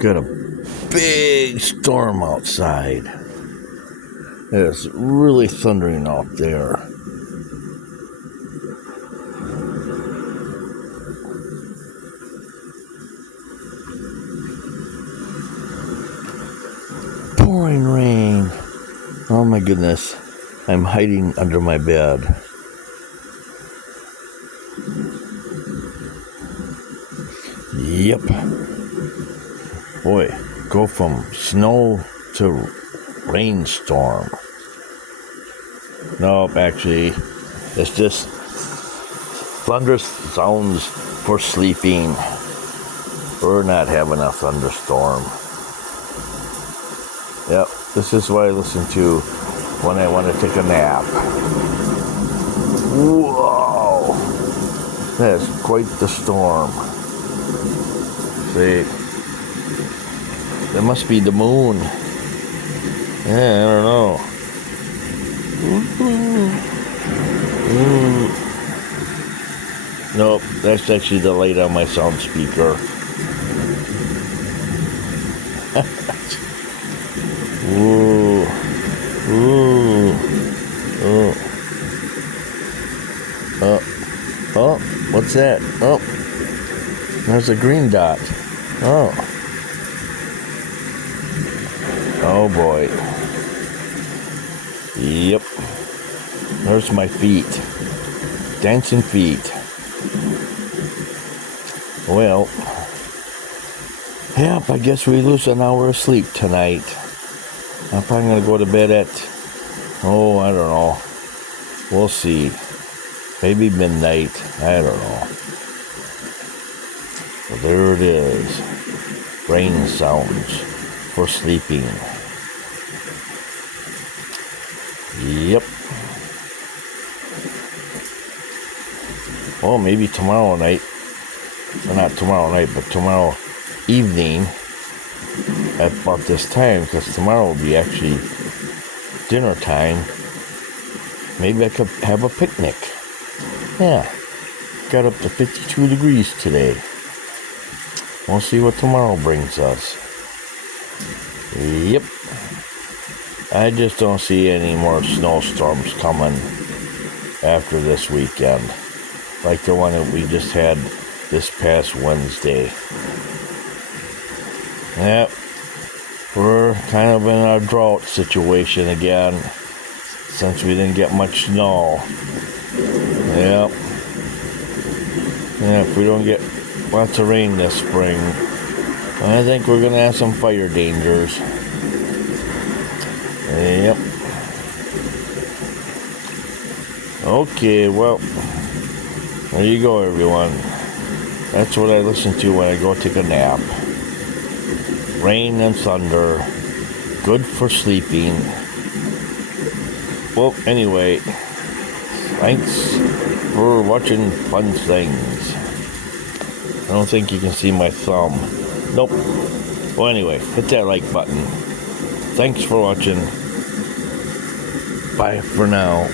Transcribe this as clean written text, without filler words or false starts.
Got a big storm outside. It's really thundering out there. Pouring rain. Oh my goodness. I'm hiding under my bed. Yep. Boy, go from snow to rainstorm. Nope, actually, it's just thunderous sounds for sleeping. We're not having a thunderstorm. Yep, this is what I listen to when I want to take a nap. Whoa! That's quite the storm. See, that must be the moon. Yeah, I don't know. Nope, that's actually the light on my sound speaker. Ooh. Ooh. Oh, what's that? Oh, there's a green dot. Oh boy. Yep. There's my feet. Dancing feet. Well, yep, I guess we lose an hour of sleep tonight. I'm probably going to go to bed at, I don't know. We'll see. Maybe midnight. I don't know. So there it is. Rain sounds for sleeping. Yep. Well, maybe tomorrow night. Well, not tomorrow night, but tomorrow evening at about this time, because tomorrow will be actually dinner time. Maybe I could have a picnic. Yeah. Got up to 52 degrees today. We'll see what tomorrow brings us. Yep. I just don't see any more snowstorms coming after this weekend, like the one that we just had this past Wednesday. Yep, we're kind of in a drought situation again, since we didn't get much snow. Yep. Yeah, if we don't get lots of rain this spring, I think we're going to have some fire dangers. Yep. Okay, well, there you go, everyone. That's what I listen to when I go take a nap. Rain and thunder. Good for sleeping. Well, anyway, thanks for watching fun things. I don't think you can see my thumb. Nope. Well, anyway, hit that like button. Thanks for watching. Bye for now.